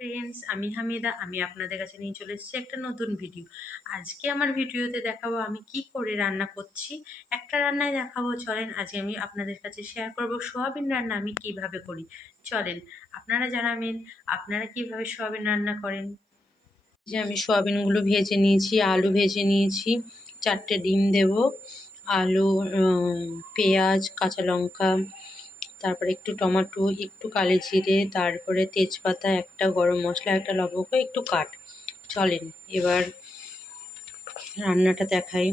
Friends, আমি হামিদা। আমি আপনাদের কাছে নিয়ে চলে এসেছি একটা নতুন ভিডিও। আজকে আমার ভিডিওতে দেখাবো আমি কি করে রান্না করছি। একটা রান্নায় দেখাবো, চলেন আজকে আমি আপনাদের কাছে শেয়ার করব সোয়াবিন রান্না আমি কিভাবে করি। চলেন আপনারা জানাবেন আপনারা কিভাবে সোয়াবিন রান্না করেন। যে আমি সোয়াবিনগুলো ভেজে নিয়েছি, আলু ভেজে নিয়েছি, 4টে ডিম দেব, আলু, পেঁয়াজ, কাঁচা লঙ্কা, তারপরে একটু টমেটো, একটু কালো জিরে, তারপরে তেজপাতা, একটা গরম মশলা, একটা লবঙ্গ, একটু কাঠ। চলেন এবার রান্নাটা দেখাই।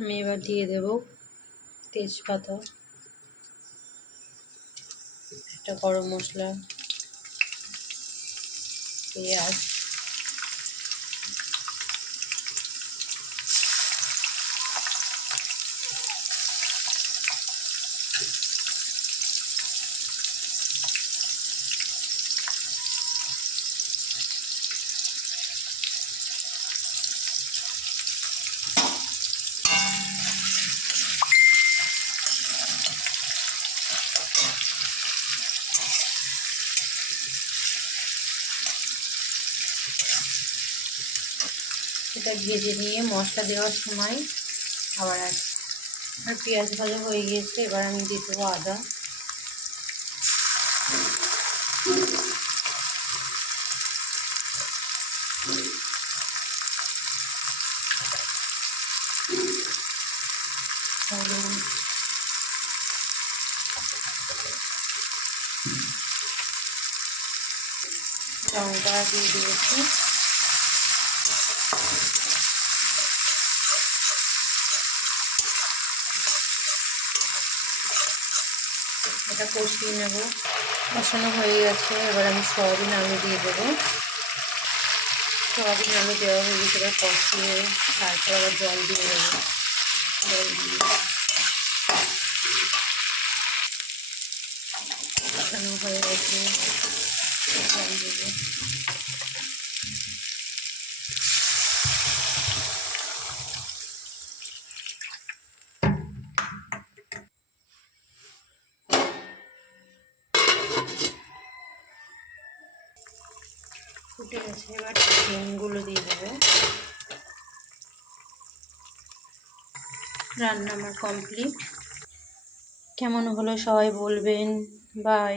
আমি এবার দিয়ে দেব তেজপাতা, একটা গরম মশলা, পেঁয়াজ, এটা ভেজে নিয়ে মশলা দেওয়ার সময় আবার আর পেঁয়াজ ভাজা হয়ে গিয়েছে। এবার আমি দিয়ে দেবো আদা, হলুদ, লঙ্কা দিয়ে দিয়েছি। এটা কষিয়ে নেব। কষানো হয়ে গেছে, এবার আমি সয়াবিন আলু দিয়ে দেবো। সয়াবিন আলু দেওয়া হয়ে গেছে, এবার কষিয়ে তারপর আবার জল দিয়ে দেবো। জল দিয়ে কষানো হয়ে গেছে, জল দেবো। ফুটে গেছে, এবার ডিমগুলো দিয়ে দেবো। রান্না আমার কমপ্লিট। কেমন হলো সবাই বলবেন। বাই।